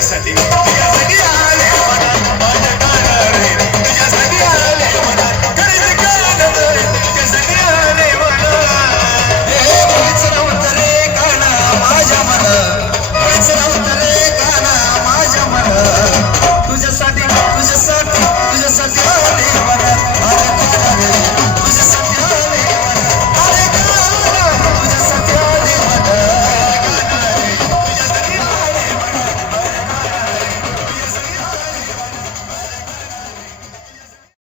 Yes, I did.